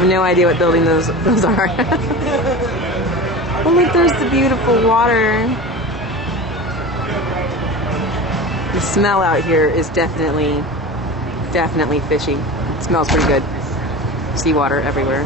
have no idea what building those are. Oh, look, there's the beautiful water. The smell out here is definitely fishy. It smells pretty good. Seawater everywhere.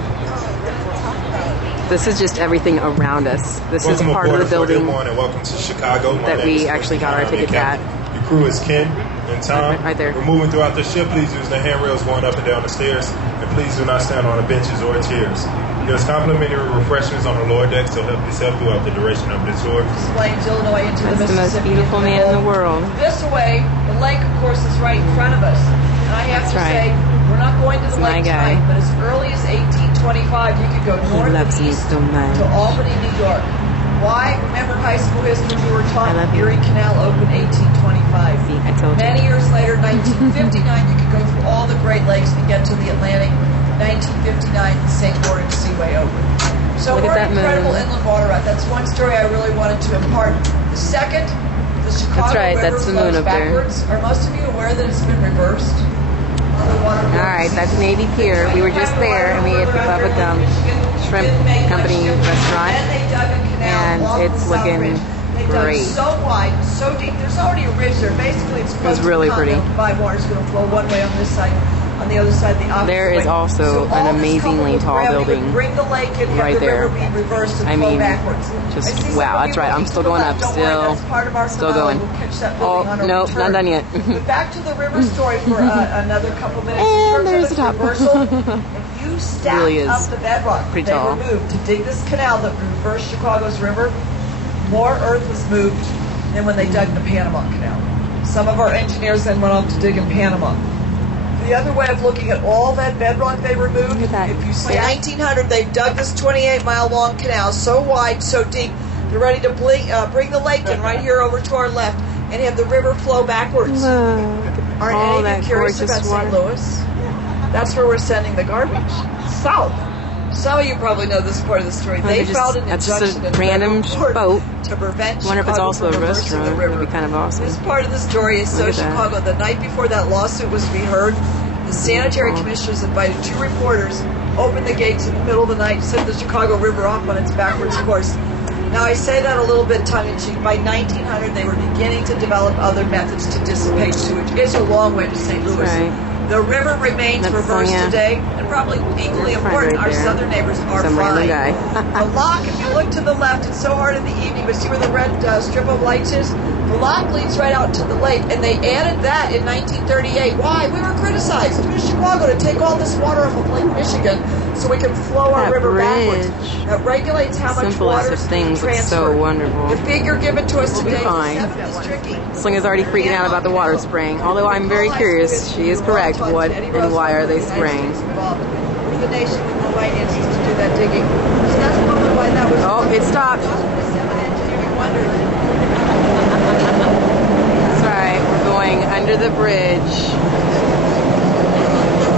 This is just everything around us. This is part of the building and welcome to Chicago. that we actually got our tickets at. Your crew is Ken and Tom. Right there. We're moving throughout the ship. Please use the handrails going up and down the stairs. And please do not stand on the benches or chairs. There's complimentary refreshments on the lower decks to help yourself throughout the duration of the tour. Plains, Illinois into the Mississippi. That's the most beautiful man in the world. This way, the lake, of course, is right in front of us. And I have to say, we're not going to the lake tonight, but as early as 1825, you could go north and east to Albany, New York. Why? Remember high school history, we were taught Erie Canal opened 1825. Many years later, 1959, you could go through all the Great Lakes and get to the Atlantic. 1959, the St. Lawrence Seaway opened. So we're an incredible inland water route. That's one story I really wanted to impart. The second, the Chicago River flows backwards. Are most of you aware that it's been reversed? Alright, that's Navy Pier. We were just there and we ate the Bubba Gump Shrimp Company restaurant. And it's looking great. So wide, so deep. There's already a ridge there. Basically, it's close to really pretty. Five water's going to flow one way on this side. On the other side, the opposite there is also an amazingly tall building right there. I mean, just wow, that's right. I'm still going up, still going. Oh, nope, not done yet. But back to the river story for another couple minutes. And there's the top. If you stack up the bedrock pretty they tall. removed to dig this canal that reversed Chicago's river, more earth was moved than when they dug the Panama Canal. Some of our engineers then went off to dig in Panama. The other way of looking at all that bedrock they removed, if you say 1900, they've dug this 28-mile long canal, so wide, so deep, they're ready to bring the lake in right here over to our left and have the river flow backwards. Aren't any of you curious about St. Louis? That's where we're sending the garbage. South. Some of you probably know this part of the story. They filed an injunction in a random boat to prevent I wonder if it's also a restaurant. It would be kind of awesome. This part of the story is so Chicago. The night before that lawsuit was to be heard, the sanitary commissioners invited two reporters, opened the gates in the middle of the night, sent the Chicago River off on its backwards course. Now, I say that a little bit tongue-in-cheek. By 1900, they were beginning to develop other methods to dissipate sewage. It's a long way to St. Louis. Right. The river remains reversed today, and probably equally important, our southern neighbors are fine. The lock, if you look to the left, it's so hard in the evening, but see where the red strip of lights is? The lock leads right out to the lake, and they added that in 1938. Why? We were criticized in Chicago to take all this water off of Lake Michigan so we can flow our river backwards. That regulates how much water is being transferred. It's so wonderful. The figure given to us today is tricky. Sling is already freaking out about the water spraying, although I'm very curious. She is correct. What and why are they spraying? We're the nation with the finances to do that digging. So that's probably why that was. Oh, it stopped. That's right. We're going under the bridge.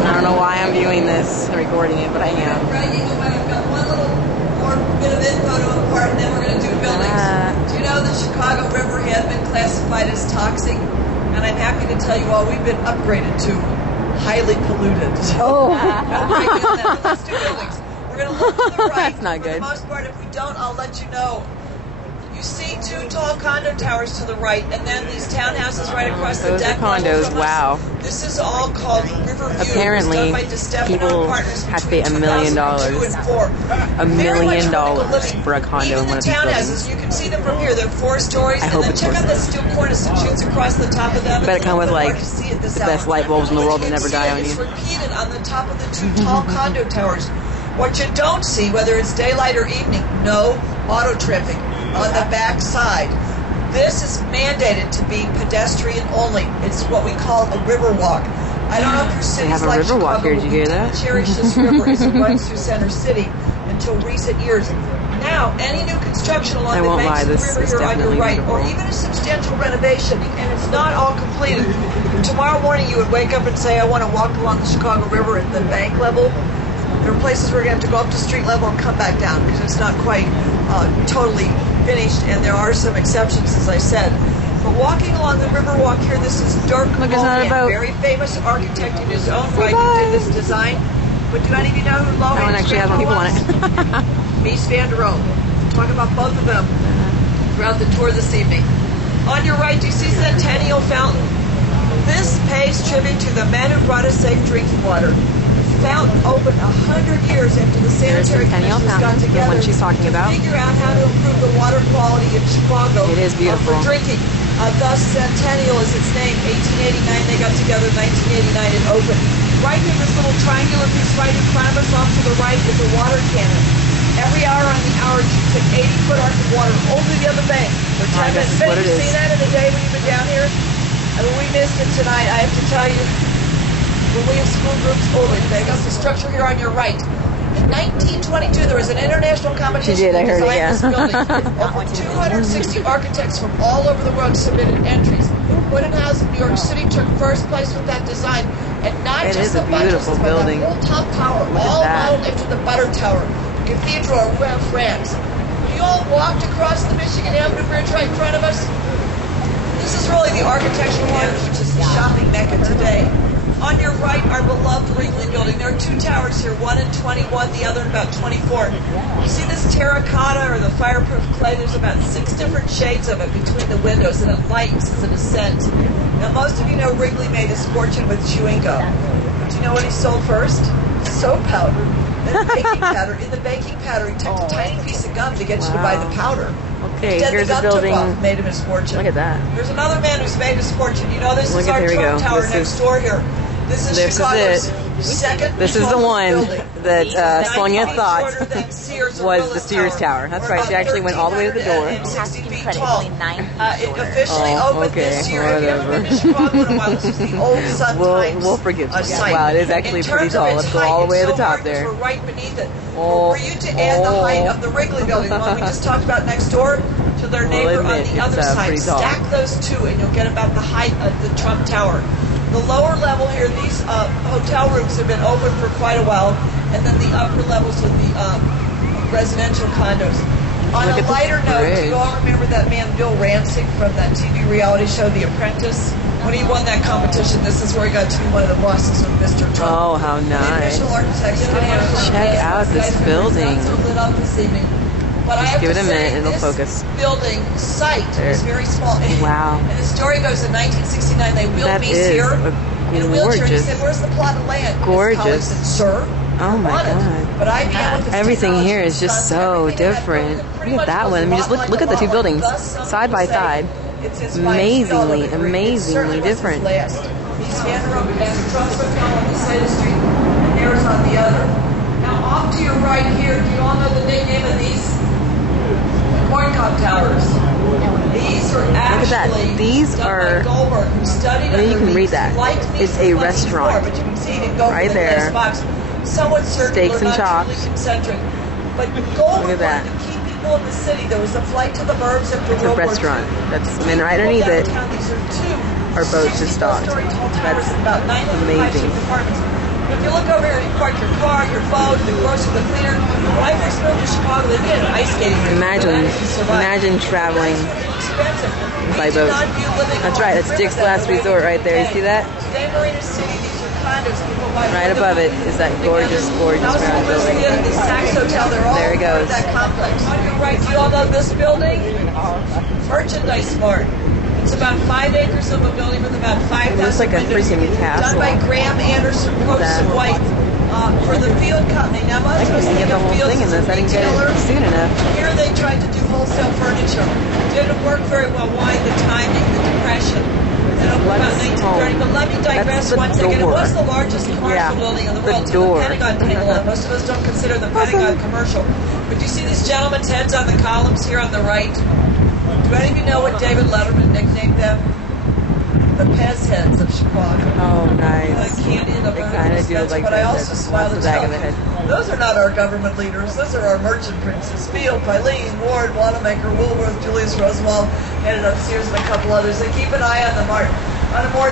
I don't know why I'm viewing this and recording it, but I am. I've got one little more bit of info to impart, and then we're going to do buildings. Do you know the Chicago River had been classified as toxic? And I'm happy to tell you all we've been upgraded to highly polluted. Oh. Let's do buildings. We're going to look to the right. That's not good. For the most part, if we don't, I'll let you know. You see two tall condo towers to the right, and then these townhouses right across the deck. Those are condos. Wow. This is all called Riverview. Apparently, people have to pay $1 million. $1 million for a condo in one of these buildings. You can see them from here. They're 4 stories. I hope and then it's check out that steel cornice that shoots across the top of them. Better come with like the best light bulbs in the world that never die on you. It's repeated on the top of the 2 tall condo towers. What you don't see, whether it's daylight or evening, no auto traffic on the back side. This is mandated to be pedestrian only. It's what we call a river walk. I don't know if your cities like Chicago, walk here. Did you hear that? Cherish this river as it runs through Center City until recent years. Now, any new construction along the banks of the river here on your right, or even a substantial renovation, and it's not all completed. Tomorrow morning you would wake up and say, I want to walk along the Chicago River at the bank level. There are places where you're going to have to go up to street level and come back down because it's not quite totally finished, and there are some exceptions, as I said. But walking along the river walk here, this is Dirk Mulligan, very famous architect in his own right, who did this design. But do any of you know who Low That one actually has more people on it. Mies van der Rohe. Talk about both of them throughout the tour this evening. On your right, you see Centennial Fountain. This pays tribute to the men who brought us safe drinking water. The fountain opened 100 years after the sanitary commissioners got together she's talking about. to figure out how to improve the water quality in Chicago. It is beautiful. For drinking. Thus, Centennial is its name. 1889, they got together. 1989, it opened. Right here, this little triangular piece right in front of us, off to the right, is a water cannon. Every hour on the hour, it shoots an 80-foot arc of water over the other bank for 10 minutes. Have you seen that in the day when you've been down here? I mean, we missed it tonight. I have to tell you, when we have school groups over, they got the structure here on your right. In 1922, there was an international competition to design this building. Over 260 architects from all over the world submitted entries. Wittenhausen, New York City, took first place with that design. And not just the buttresses, but the whole top tower, all modeled into the Butter Tower, Cathedral of Rouen, France. You all walked across the Michigan Avenue Bridge right in front of us. This is really the architectural wonder, which is the shopping mecca today. On your right, our beloved Wrigley Building. There are two towers here, one in 21, the other in about 24. You see this terracotta or the fireproof clay? There's about 6 different shades of it between the windows, and it lights as it ascends. Now, most of you know Wrigley made his fortune with chewing gum. Do you know what he sold first? Soap powder. And baking powder. In the baking powder, he took a tiny piece of gum to get you to buy the powder. Okay, Instead, here's the a gum building. Took off, made him his fortune. Look at that. There's another man who's made his fortune. You know, this is our Trump Tower next door here. This is Chicago's second. This is the one that Sonia thought was the Sears Tower. Tower. That's right. She actually went all the way to the door. It officially opened this year. If you haven't been to Chicago in a while, this is the old Sun Times. We'll forgive you. Site. Wow, it is actually pretty tall. Let's go all the way to the top there. We're right beneath it. For you to add the height of the Wrigley Building, the one we just talked about next door, to their neighbor on the other side, stack those two, and you'll get about the height of the Trump Tower. The lower level here, these hotel rooms have been open for quite a while, and then the upper levels of the residential condos. On a lighter note, do you all remember that man Bill Rancic from that TV reality show, The Apprentice? When he won that competition, this is where he got to be one of the bosses with Mr. Trump. Oh, how nice. Check out this building. But just give it a minute and it'll focus. Building site is very small. Wow. And the story goes in 1969 they wheeled me here in a wheelchair. And he said, "Where's the plot of land?" Gorgeous. Said, "Sir, oh my God. But everything here is just so different. Look at that one. I mean, just look at the two buildings side by side. Amazingly different. Mies van der Rohe has Trump's Hotel on this side of the street, and theirs on the other. Now, off to your right here, do you all know the nickname of these? Corn Cob Towers. These are actually these are Goldberg, who studied I mean, you can read that. It's a restaurant before, but you can see it right there. Somewhat circular, Steaks and chops. Truly concentric. But Goldberg, look at that. The key people in the city. There was a flight to the burbs after It's a restaurant. That's and right underneath it are boats just docked. That's amazing. If you look over here, you park your car, your phone, the grocery, the cleaner. When I first moved to Chicago, they did an ice skating rink. Imagine traveling by boat. That's right. That's Dick's Last Resort right there. You see that? Today, Marina City, these are condos. Right above it is that gorgeous round building. The Saks Hotel, they're all there it goes. That complex. On your right, you all know this building? Merchandise Mart. It's about 5 acres of a building with about 5,000 windows. It looks like a freaking castle. Done by Graham Anderson, Post and White, for the Field Company. Now, most of us think of Fields as a retailer. Soon enough. Here they tried to do wholesale furniture. Didn't work very well. Why? The timing, the depression. And about 1930. But let me digress once again. It was the largest commercial building in the world. The Pentagon came along. Most of us don't consider the Pentagon commercial. But you see these gentlemen's heads on the columns here on the right? Do any of you know what David Letterman nicknamed them? The Pez heads of Chicago. Oh, nice. Candy in the they kind of do like but that. I also smile the back of the head. Those are not our government leaders. Those are our merchant princes. Field, Pilene, Ward, Wanamaker, Woolworth, Julius Rosenwald, headed upstairs, and a couple others. They keep an eye on the mart. On a more